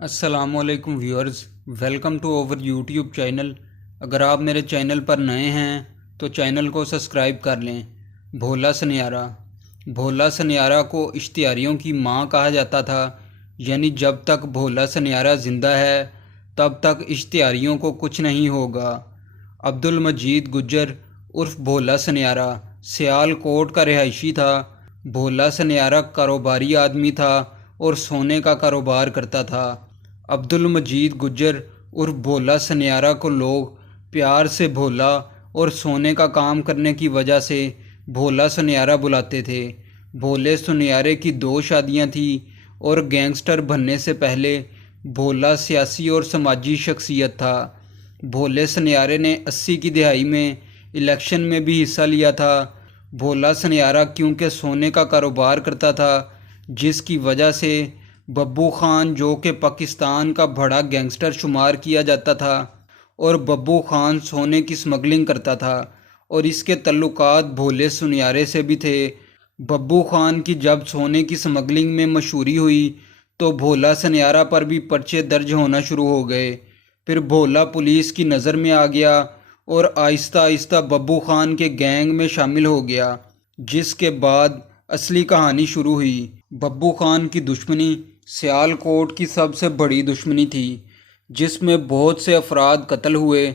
السلام علیکم viewers, welcome to our YouTube channel. اگر آپ میرے چینل پر نئے ہیں تو چینل کو سبسکرائب کر لیں۔ بھولا سنیارا۔ بھولا سنیارا کو اشتہاریوں کی ماں کہا جاتا تھا، یعنی جب تک بھولا سنیارا زندہ ہے تب تک اشتہاریوں کو کچھ نہیں ہوگا۔ عبدالمجید گجر عرف بھولا سنیارا سیال کوٹ کا رہائشی تھا۔ بھولا سنیارا کاروباری آدمی تھا اور سونے کا کاروبار کرتا تھا۔ عبدالمجید گجر عرف بھولا سنیارا کو لوگ پیار سے بھولا اور سونے کا کام کرنے کی وجہ سے بھولا سنیارا بلاتے تھے۔ بھولے سنیارے کی 2 شادیاں تھیں اور گینگسٹر بننے سے پہلے بھولا سیاسی اور سماجی شخصیت تھا۔ بھولے سنیارے نے 80 کی دہائی میں الیکشن میں بھی حصہ لیا تھا۔ بھولا سنیارا کیونکہ سونے کا کاروبار کرتا تھا، جس کی وجہ سے ببو خان، جو کہ پاکستان کا بڑا گینگسٹر شمار کیا جاتا تھا، اور ببو خان سونے کی سمگلنگ کرتا تھا اور اس کے تعلقات بھولے سنیارے سے بھی تھے۔ ببو خان کی جب سونے کی سمگلنگ میں مشہوری ہوئی تو بھولا سنیارا پر بھی پرچے درج ہونا شروع ہو گئے۔ پھر بھولا پولیس کی نظر میں آ گیا اور آہستہ آہستہ ببو خان کے گینگ میں شامل ہو گیا، جس کے بعد اصلی کہانی شروع ہوئی۔ ببو خان کی دشمنی سیال کوٹ کی سب سے بڑی دشمنی تھی، جس میں بہت سے افراد قتل ہوئے۔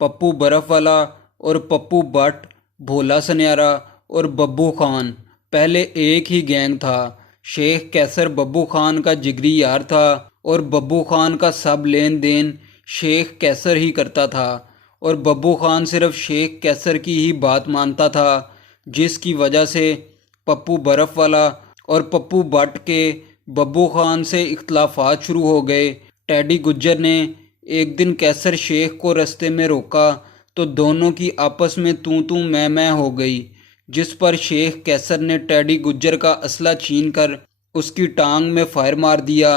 پپو برف والا اور پپو بٹ، بھولا سنیارا اور ببو خان پہلے ایک ہی گینگ تھا۔ شیخ کیسر ببو خان کا جگری یار تھا اور ببو خان کا سب لین دین شیخ کیسر ہی کرتا تھا، اور ببو خان صرف شیخ کیسر کی ہی بات مانتا تھا، جس کی وجہ سے پپو برف والا اور پپو بٹ کے ببو خان سے اختلافات شروع ہو گئے۔ ٹیڈی گجر نے ایک دن کیسر شیخ کو رستے میں روکا تو دونوں کی آپس میں تو میں ہو گئی، جس پر شیخ کیسر نے ٹیڈی گجر کا اسلحہ چھین کر اس کی ٹانگ میں فائر مار دیا،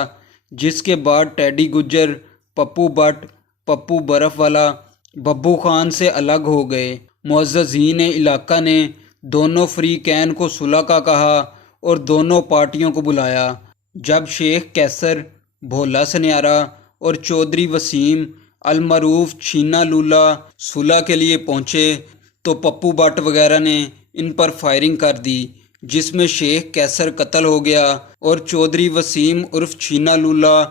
جس کے بعد teddy Gujjar, Pappu but, Pappu برف والا ببو خان سے الگ ہو گئے۔ معززین علاقہ نے دونوں فریقین کو صلح کا کہا اور دونوں پارٹیوں کو بلایا۔ جب شیخ کیسر، بھولا سنیارا اور چودھری وسیم المعروف چھینا لولا صلح کے لیے پہنچے تو پپو بٹ وغیرہ نے ان پر فائرنگ کر دی، جس میں شیخ کیسر قتل ہو گیا اور چودھری وسیم عرف چھینا لولا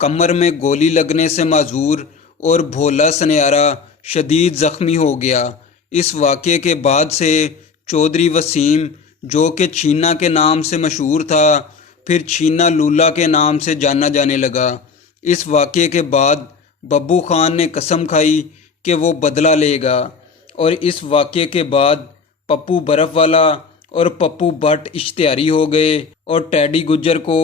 کمر میں گولی لگنے سے معذور اور بھولا سنیارا شدید زخمی ہو گیا۔ اس واقعے کے بعد سے چودھری وسیم، جو کہ چھینا کے نام سے مشہور تھا، پھر چھینا لولا کے نام سے جانا جانے لگا۔ اس واقعے کے بعد ببو خان نے قسم کھائی کہ وہ بدلہ لے گا، اور اس واقعے کے بعد پپو برف والا اور پپو بٹ اشتہاری ہو گئے اور ٹیڈی گجر کو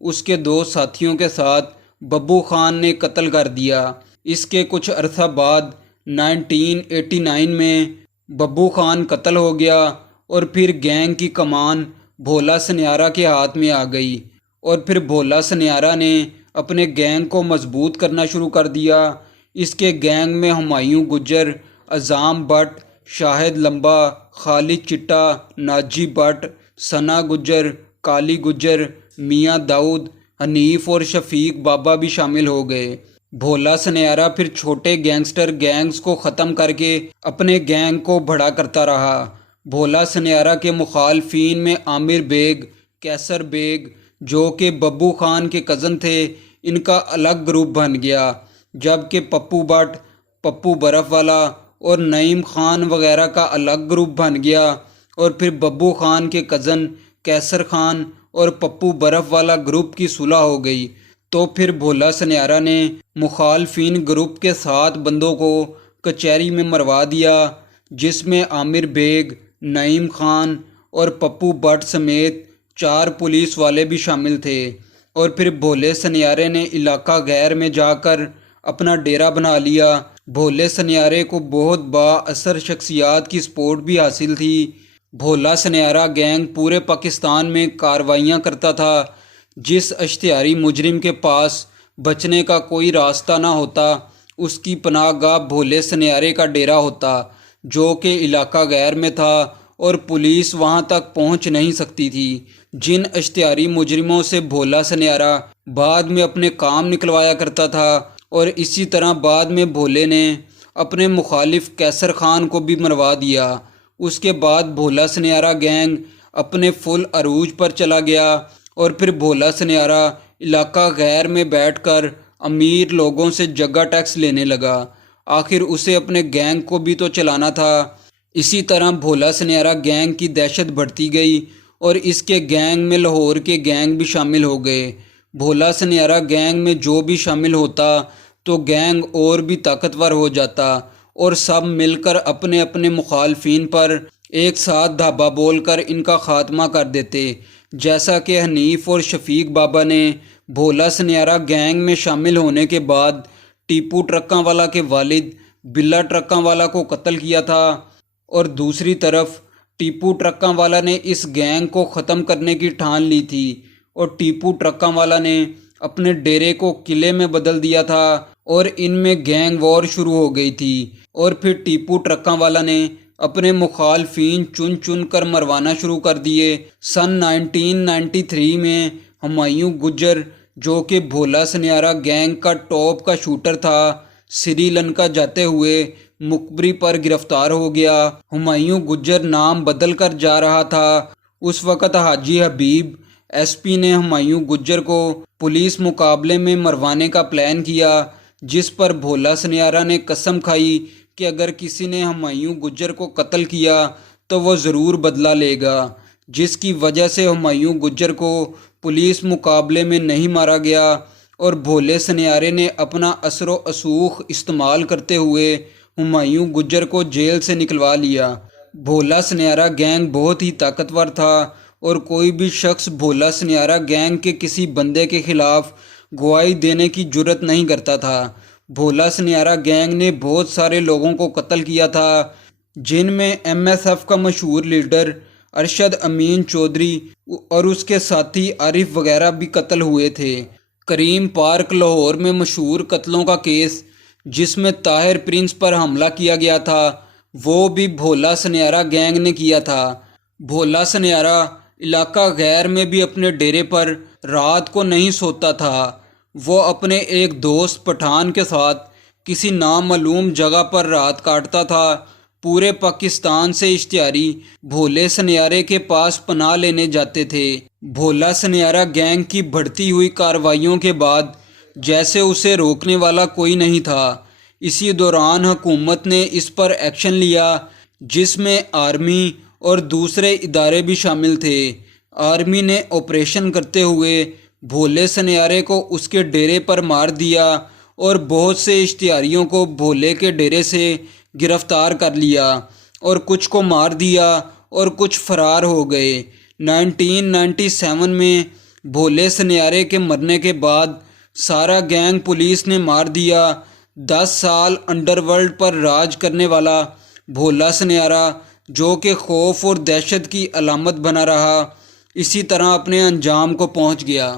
اس کے 2 ساتھیوں کے ساتھ ببو خان نے قتل کر دیا۔ اس کے کچھ عرصہ بعد 1989 میں ببو خان قتل ہو گیا اور پھر گینگ کی کمان بھولا سنیارا کے ہاتھ میں آ گئی، اور پھر بھولا سنیارا نے اپنے گینگ کو مضبوط کرنا شروع کر دیا۔ اس کے گینگ میں ہمایوں گجر، اعظم بٹ، شاہد لمبا، خالد چٹا، ناجی بٹ، ثنا گجر، کالی گجر، میاں داؤد، حنیف اور شفیق بابا بھی شامل ہو گئے۔ بھولا سنیارا پھر چھوٹے گینگسٹر گینگز کو ختم کر کے اپنے گینگ کو بڑا کرتا رہا۔ بھولا سنیارا کے مخالفین میں عامر بیگ، کیسر بیگ، جو کہ ببو خان کے کزن تھے، ان کا الگ گروپ بن گیا، جبکہ پپو بٹ، پپو برف والا اور نعیم خان وغیرہ کا الگ گروپ بن گیا، اور پھر ببو خان کے کزن کیسر خان اور پپو برف والا گروپ کی صلح ہو گئی۔ تو پھر بھولا سنیارا نے مخالفین گروپ کے 7 بندوں کو کچہری میں مروا دیا، جس میں عامر بیگ، نعیم خان اور پپو بٹ سمیت 4 پولیس والے بھی شامل تھے۔ اور پھر بھولے سنیارے نے علاقہ غیر میں جا کر اپنا ڈیرا بنا لیا۔ بھولے سنیارے کو بہت با اثر شخصیات کی سپورٹ بھی حاصل تھی۔ بھولا سنیارا گینگ پورے پاکستان میں کارروائیاں کرتا تھا۔ جس اشتہاری مجرم کے پاس بچنے کا کوئی راستہ نہ ہوتا، اس کی پناہ گاہ بھولے سنیارے کا ڈیرا ہوتا، جو کہ علاقہ غیر میں تھا اور پولیس وہاں تک پہنچ نہیں سکتی تھی، جن اشتہاری مجرموں سے بھولا سنیارا بعد میں اپنے کام نکلوایا کرتا تھا، اور اسی طرح بعد میں بھولے نے اپنے مخالف کیسر خان کو بھی مروا دیا۔ اس کے بعد بھولا سنیارا گینگ اپنے فل عروج پر چلا گیا، اور پھر بھولا سنیارا علاقہ غیر میں بیٹھ کر امیر لوگوں سے جگہ ٹیکس لینے لگا۔ آخر اسے اپنے گینگ کو بھی تو چلانا تھا۔ اسی طرح بھولا سنیارا گینگ کی دہشت بڑھتی گئی، اور اس کے گینگ میں لاہور کے گینگ بھی شامل ہو گئے۔ بھولا سنیارا گینگ میں جو بھی شامل ہوتا تو گینگ اور بھی طاقتور ہو جاتا، اور سب مل کر اپنے اپنے مخالفین پر ایک ساتھ دھابا بول کر ان کا خاتمہ کر دیتے، جیسا کہ حنیف اور شفیق بابا نے بھولا سنیارا گینگ میں شامل ہونے کے بعد ٹیپو ٹرکاں والا کے والد بلا ٹرکاں والا کو قتل کیا تھا، اور دوسری طرف ٹیپو ٹرکاں والا نے اس گینگ کو ختم کرنے کی ٹھان لی تھی، اور ٹیپو ٹرکاں والا نے اپنے ڈیرے کو قلعے میں بدل دیا تھا، اور ان میں گینگ وار شروع ہو گئی تھی۔ اور پھر ٹیپو ٹرکاں والا نے اپنے مخالفین چن چن کر مروانا شروع کر دیے۔ سن 1993 میں ہمایوں گجر، جو کہ بھولا سنیارا گینگ کا ٹاپ کا شوٹر تھا، سری لنکا جاتے ہوئے مکبری پر گرفتار ہو گیا۔ ہمایوں گجر نام بدل کر جا رہا تھا۔ اس وقت حاجی حبیب ایس پی نے ہمایوں گجر کو پولیس مقابلے میں مروانے کا پلان کیا، جس پر بھولا سنیارا نے قسم کھائی کہ اگر کسی نے ہمایوں گجر کو قتل کیا تو وہ ضرور بدلہ لے گا، جس کی وجہ سے ہمایوں گجر کو پولیس مقابلے میں نہیں مارا گیا، اور بھولے سنیارے نے اپنا اثر و رسوخ استعمال کرتے ہوئے ہمایوں گجر کو جیل سے نکلوا لیا۔ بھولا سنیارا گینگ بہت ہی طاقتور تھا، اور کوئی بھی شخص بھولا سنیارا گینگ کے کسی بندے کے خلاف گواہی دینے کی جرات نہیں کرتا تھا۔ بھولا سنیارا گینگ نے بہت سارے لوگوں کو قتل کیا تھا، جن میں ایم ایس ایف کا مشہور لیڈر ارشد امین چودھری اور اس کے ساتھی عارف وغیرہ بھی قتل ہوئے تھے۔ کریم پارک لاہور میں مشہور قتلوں کا کیس، جس میں طاہر پرنس پر حملہ کیا گیا تھا، وہ بھی بھولا سنیارا گینگ نے کیا تھا۔ بھولا سنیارا علاقہ غیر میں بھی اپنے ڈیرے پر رات کو نہیں سوتا تھا۔ وہ اپنے ایک دوست پٹھان کے ساتھ کسی نامعلوم جگہ پر رات کاٹتا تھا۔ پورے پاکستان سے اشتہاری بھولے سنیارے کے پاس پناہ لینے جاتے تھے۔ بھولا سنیارا گینگ کی بڑھتی ہوئی کارروائیوں کے بعد جیسے اسے روکنے والا کوئی نہیں تھا۔ اسی دوران حکومت نے اس پر ایکشن لیا، جس میں آرمی اور دوسرے ادارے بھی شامل تھے۔ آرمی نے آپریشن کرتے ہوئے بھولے سنیارے کو اس کے ڈیرے پر مار دیا، اور بہت سے اشتہاریوں کو بھولے کے ڈیرے سے گرفتار کر لیا، اور کچھ کو مار دیا اور کچھ فرار ہو گئے۔ 1997 میں بھولے سنیارے کے مرنے کے بعد سارا گینگ پولیس نے مار دیا۔ 10 سال انڈر ورلڈ پر راج کرنے والا بھولا سنیارا، جو کہ خوف اور دہشت کی علامت بنا رہا، اسی طرح اپنے انجام کو پہنچ گیا۔